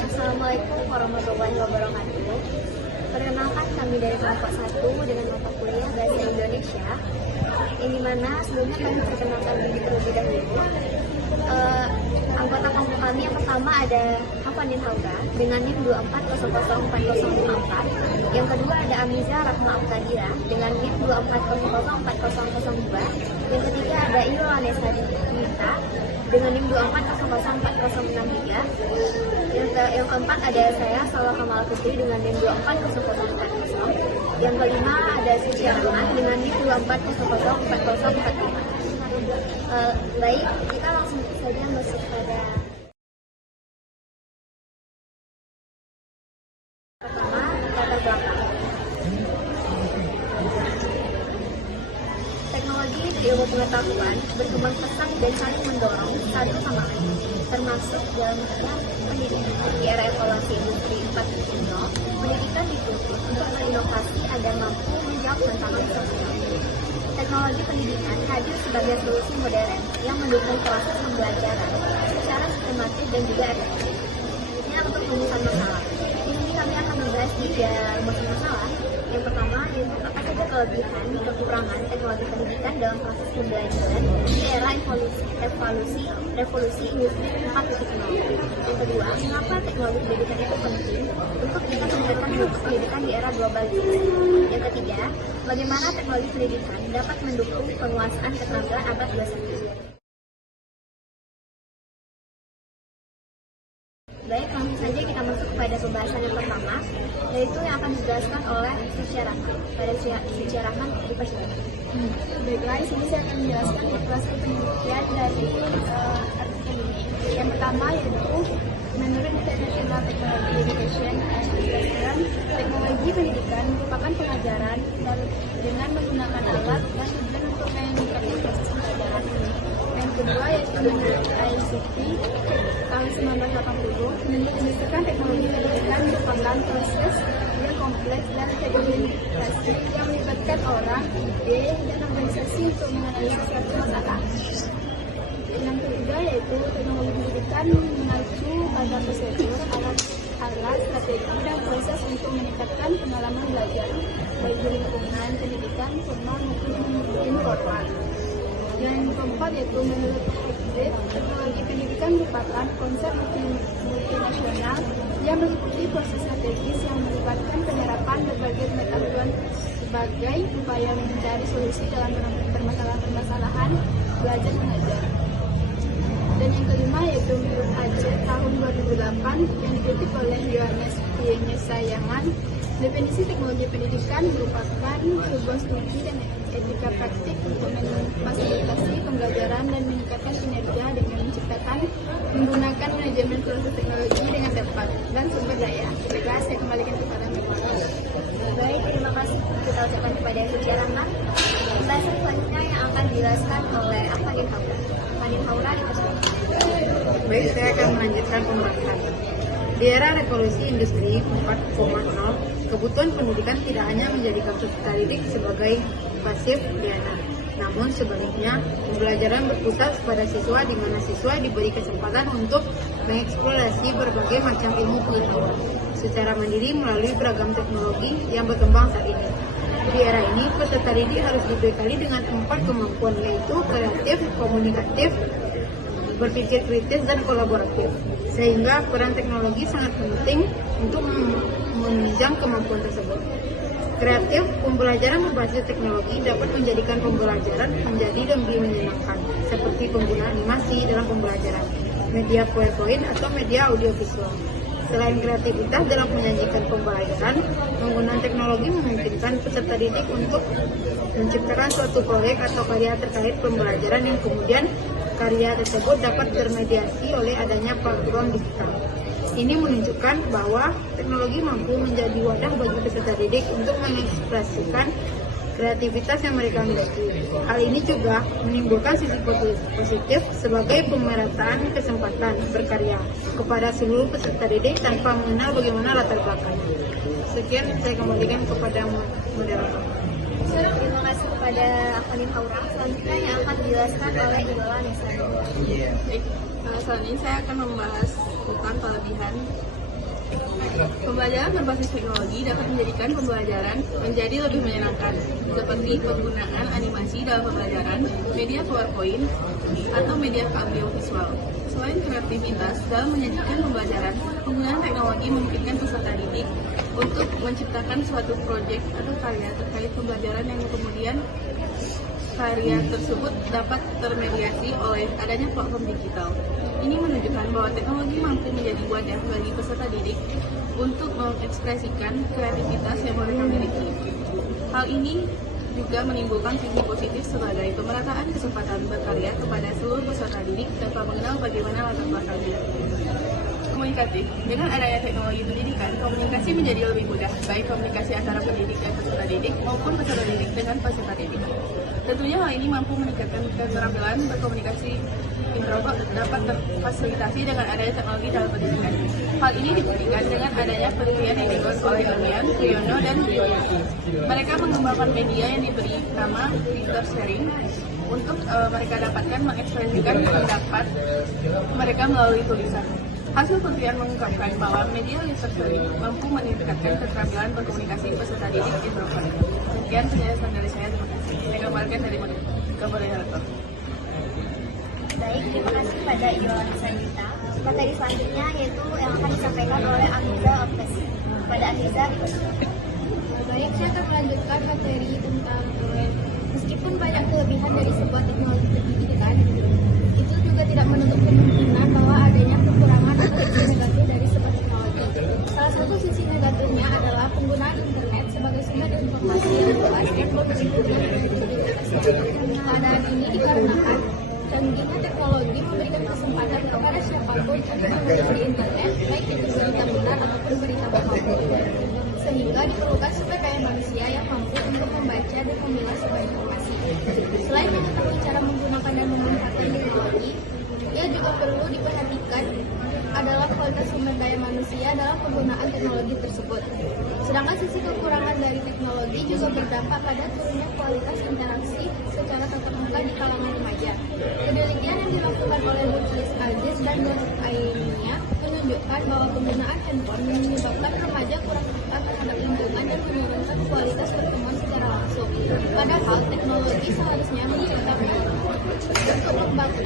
Assalamualaikum warahmatullahi wabarakatuh. Perkenalkan kami dari kelompok 1 dengan mata kuliah Bahasa Indonesia. Yang dimana sebelumnya kami perkenalkan diri terlebih dahulu. Anggota kelompok kami yang pertama ada Hafanin Haura dengan NIM 24004054. Yang kedua ada Amiza Rahma Uktadira dengan NIM 24004002. Yang ketiga ada Iro Anessa Dita dengan NIM 24004063. Yang keempat ada saya, Salwa Kamal Fitri dengan NIM 240040. Yang kelima ada Suci Rahman dengan NIM 24004045. Baik, kita langsung saja masuk pada pertama, latar belakang. Teknologi dan ilmu pengetahuan berkembang pesat dan saling mendorong satu sama lain, termasuk dalam pendidikan. Di era evolusi industri 4.0, pendidikan dituntut untuk berinovasi agar mampu menjawab tantangan sosial. Teknologi pendidikan hadir sebagai solusi modern yang mendukung proses pembelajaran secara sistematis dan juga efektif. Ini untuk rumusan masalah. Di sini kami akan membahas 3 rumusan masalah. Yang pertama yaitu apa saja kelebihan dan kekurangan teknologi pendidikan dalam proses pembelajaran di era revolusi industri 4.0. Yang kedua, mengapa teknologi pendidikan itu penting untuk kita meningkatkan pendidikan di era globalisasi. Yang ketiga, bagaimana teknologi pendidikan dapat mendukung penguasaan keterampilan abad 21. Baik, langsung saja kita masuk kepada pembahasan yang pertama, yaitu yang akan dijelaskan oleh Suci Rahman. Pada Suci Rahman, dipersilakan. Baiklah, di sini saya akan menjelaskan proses penelitian dari artikel ini. Yang pertama yaitu menurut International Technology Education Association, teknologi pendidikan merupakan pengajaran dengan menggunakan alat dan tujuan untuk meningkatkan proses pembelajaran ini. Yang kedua yaitu menurut ICT tahun 1980, menunjukkan teknologi pendidikan merupakan proses yang kompleks dan terintegrasi yang melibatkan orang, ide, dan organisasi untuk menganalisis suatu masalah. Yang ketiga yaitu teknologi pendidikan mengacu pada prosedur, alat, strategi, dan proses untuk meningkatkan pengalaman belajar, baik di lingkungan pendidikan formal maupun informal. Yang keempat yaitu menurut Hybrid, teknologi pendidikan merupakan konsep multinasional yang meliputi proses strategis yang melibatkan penyerapan berbagai pengetahuan sebagai upaya mencari solusi dalam permasalahan belajar mengajar. Dan yang kelima yaitu menurut Aceh tahun 2008 yang dikutip oleh Yohanes Sayangan, definisi teknologi pendidikan merupakan sebuah studi dan etika praktik untuk memfasilitasi pembelajaran dan meningkatkan kinerja dengan menciptakan menggunakan manajemen proses teknologi dengan tepat dan sumber daya. Baiklah, saya kembalikan kepada Mbak. Baik, terima kasih kita ucapkan kepada Suci Rahman. Pembahasan selanjutnya yang akan dijelaskan oleh Hafanin Haura. Hafanin Haura, dipersilakan. Baik, saya akan melanjutkan pembahasan. Di era revolusi industri 4.0, kebutuhan pendidikan tidak hanya menjadikan peserta didik sebagai pasif biasa, namun sebaliknya pembelajaran berpusat pada siswa di mana siswa diberi kesempatan untuk mengeksplorasi berbagai macam ilmu pengetahuan secara mandiri melalui beragam teknologi yang berkembang saat ini. Di era ini, peserta didik harus dibekali dengan 4 kemampuan, yaitu kreatif, komunikatif, berpikir kritis, dan kolaboratif. Sehingga peran teknologi sangat penting untuk menunjang kemampuan tersebut. Kreatif, pembelajaran berbasis teknologi dapat menjadikan pembelajaran menjadi lebih menyenangkan, seperti penggunaan animasi dalam pembelajaran, media PowerPoint atau media audiovisual. Selain kreativitas dalam menyajikan pembelajaran, penggunaan teknologi memungkinkan peserta didik untuk menciptakan suatu proyek atau karya terkait pembelajaran yang kemudian karya tersebut dapat termediasi oleh adanya platform digital. Ini menunjukkan bahwa teknologi mampu menjadi wadah bagi peserta didik untuk mengekspresikan kreativitas yang mereka miliki. Hal ini juga menimbulkan sisi positif sebagai pemerataan kesempatan berkarya kepada seluruh peserta didik tanpa mengenal bagaimana latar belakang. Sekian, saya kembalikan kepada moderator. Terima kasih kepada Hafanin Haura. Selanjutnya yang akan dijelaskan oleh Idola Nesa. Baik, selanjutnya saya akan membahas tentang kelebihan Pembelajaran berbasis teknologi dapat menjadikan pembelajaran menjadi lebih menyenangkan, seperti penggunaan animasi dalam pembelajaran, media PowerPoint, atau media audiovisual. Selain kreativitas dalam menyajikan pembelajaran, penggunaan teknologi memungkinkan peserta didik untuk menciptakan suatu proyek atau karya terkait pembelajaran yang kemudian karya tersebut dapat termediasi oleh adanya platform digital. Ini menunjukkan bahwa teknologi mampu menjadi wadah bagi peserta didik untuk mengekspresikan kreativitas yang mereka miliki. Hal ini juga menimbulkan sisi positif sebagai pemerataan kesempatan berkarya kepada seluruh peserta didik tanpa mengenal bagaimana latar belakangnya. Komunikatif. Dengan adanya teknologi pendidikan, komunikasi menjadi lebih mudah, baik komunikasi antara pendidik dan peserta didik maupun peserta didik dengan peserta didik. Tentunya hal ini mampu meningkatkan keterampilan berkomunikasi introvert dapat terfasilitasi dengan adanya teknologi dalam pendidikan. Hal ini dibuktikan dengan adanya penelitian yang dibuat oleh Irmian, Triyono, dan Triyono. Mereka mengembangkan media yang diberi nama Twitter Sharing untuk mereka dapatkan mengekspresikan pendapat mereka melalui tulisan. Hasil penelitian mengungkapkan bahwa media Twitter Sharing mampu meningkatkan keterampilan berkomunikasi peserta didik introvert. Sekian penjelasan dari saya. Terima kasih. Saya gambarkan dari moderator. Baik, terima kasih pada Yolanda Sanjita. Materi selanjutnya yaitu yang akan disampaikan oleh Amiza Optesi. Pada Amiza, Baik, saya akan melanjutkan materi tentang meskipun banyak kelebihan dari sebuah teknologi pendidikan, itu juga tidak menutup kemungkinan bahwa adanya kekurangan atau sisi negatif dari sebuah teknologi. Salah satu sisi negatifnya adalah penggunaan internet sebagai sumber informasi yang luas dan berisiko keadaan ini dikarenakan canggihnya teknologi memberikan kesempatan kepada siapapun untuk mengakses di internet, baik itu berita benar ataupun berita bohong. Sehingga diperlukan sumber daya manusia yang mampu untuk membaca dan memilah sebuah informasi. Selain mengetahui cara menggunakan dan memanfaatkan teknologi, ia juga perlu diperhatikan adalah kualitas sumber daya manusia dalam penggunaan teknologi tersebut. Sedangkan sisi kekurangan dari teknologi juga berdampak pada turunnya kualitas interaksi secara tatap muka di kalangan remaja. Penelitian yang dilakukan oleh Nurtulis Aziz dan Nur Ainia menunjukkan bahwa penggunaan handphone menyebabkan remaja kurang peka terhadap lingkungan dan menurunkan kualitas pertemuan secara langsung. Padahal teknologi seharusnya menciptakan untuk membantu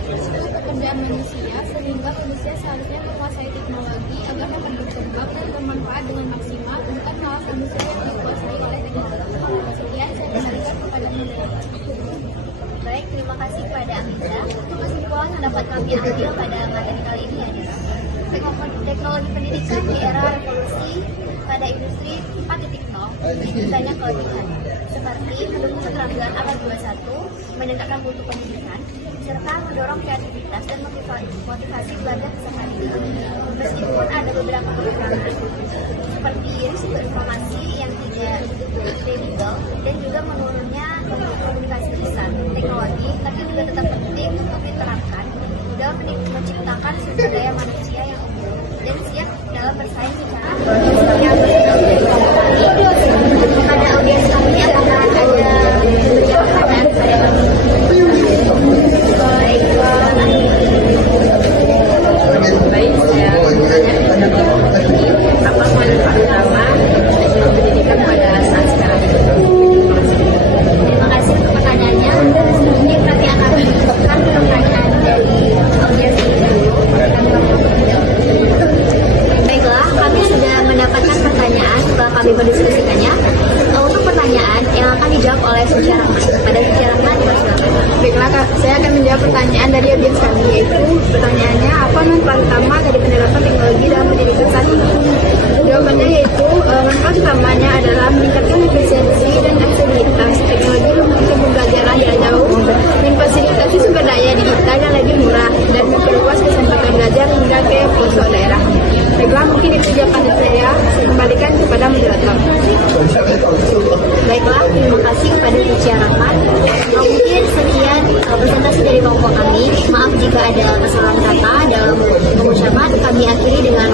pekerjaan manusia, sehingga manusia seharusnya menguasai teknologi agar dapat berkembang dan bermanfaat dengan maksimal, bukan malah manusia yang dikuasai oleh teknologi. Sekian saya kembalikan kepada moderator. baik, terima kasih kepada Amiza. Untuk kesimpulan yang dapat kami ambil pada materi kali ini adalah teknologi pendidikan di era revolusi pada industri 4.0 memiliki banyak kelebihan, seperti mendukung keterampilan abad 21, meningkatkan mutu pendidikan, serta mendorong kreativitas dan motivasi belajar peserta didik. Meskipun ada beberapa kekurangan, seperti risiko informasi yang tidak kredibel dan juga menurunnya komunikasi lisan teknologi, tapi juga tetap penting untuk diterapkan dalam menciptakan sumber daya manusia yang unggul dan siap dalam bersaing secara pada audiens kami akan ada jawaban pada kami. Baik, saya bertanya apa manfaat utama teknologi pendidikan pada saat sekarang ini? Terima kasih untuk pertanyaannya. Mungkin kami akan menunjukkan pertanyaan dari audiens ini dulu. Baiklah, kami sudah mendapatkan pertanyaan setelah kami berdiskusikannya. Untuk pertanyaan yang akan dijawab oleh Suci Rahman. Pada Suci Rahman, dipersilakan. Baiklah, saya akan menjawab pertanyaan dari audiens kami, yaitu pertanyaannya apa manfaat utama dari penerapan teknologi dalam pendidikan saat ini? Jawabannya yaitu manfaat utamanya adalah meningkatkan efisiensi dan aksesibilitas. Teknologi memungkinkan pembelajaran jarak jauh dan fasilitasi sumber daya digital yang lebih murah dan memperluas kesempatan belajar hingga ke pelosok daerah. Baiklah, mungkin itu jawaban dari saya kembalikan kepada moderator. Baiklah, terima kasih kepada Suci Rahman. Mungkin sekian presentasi dari kelompok kami. Maaf jika ada kesalahan kata dalam pengucapan. Kami akhiri dengan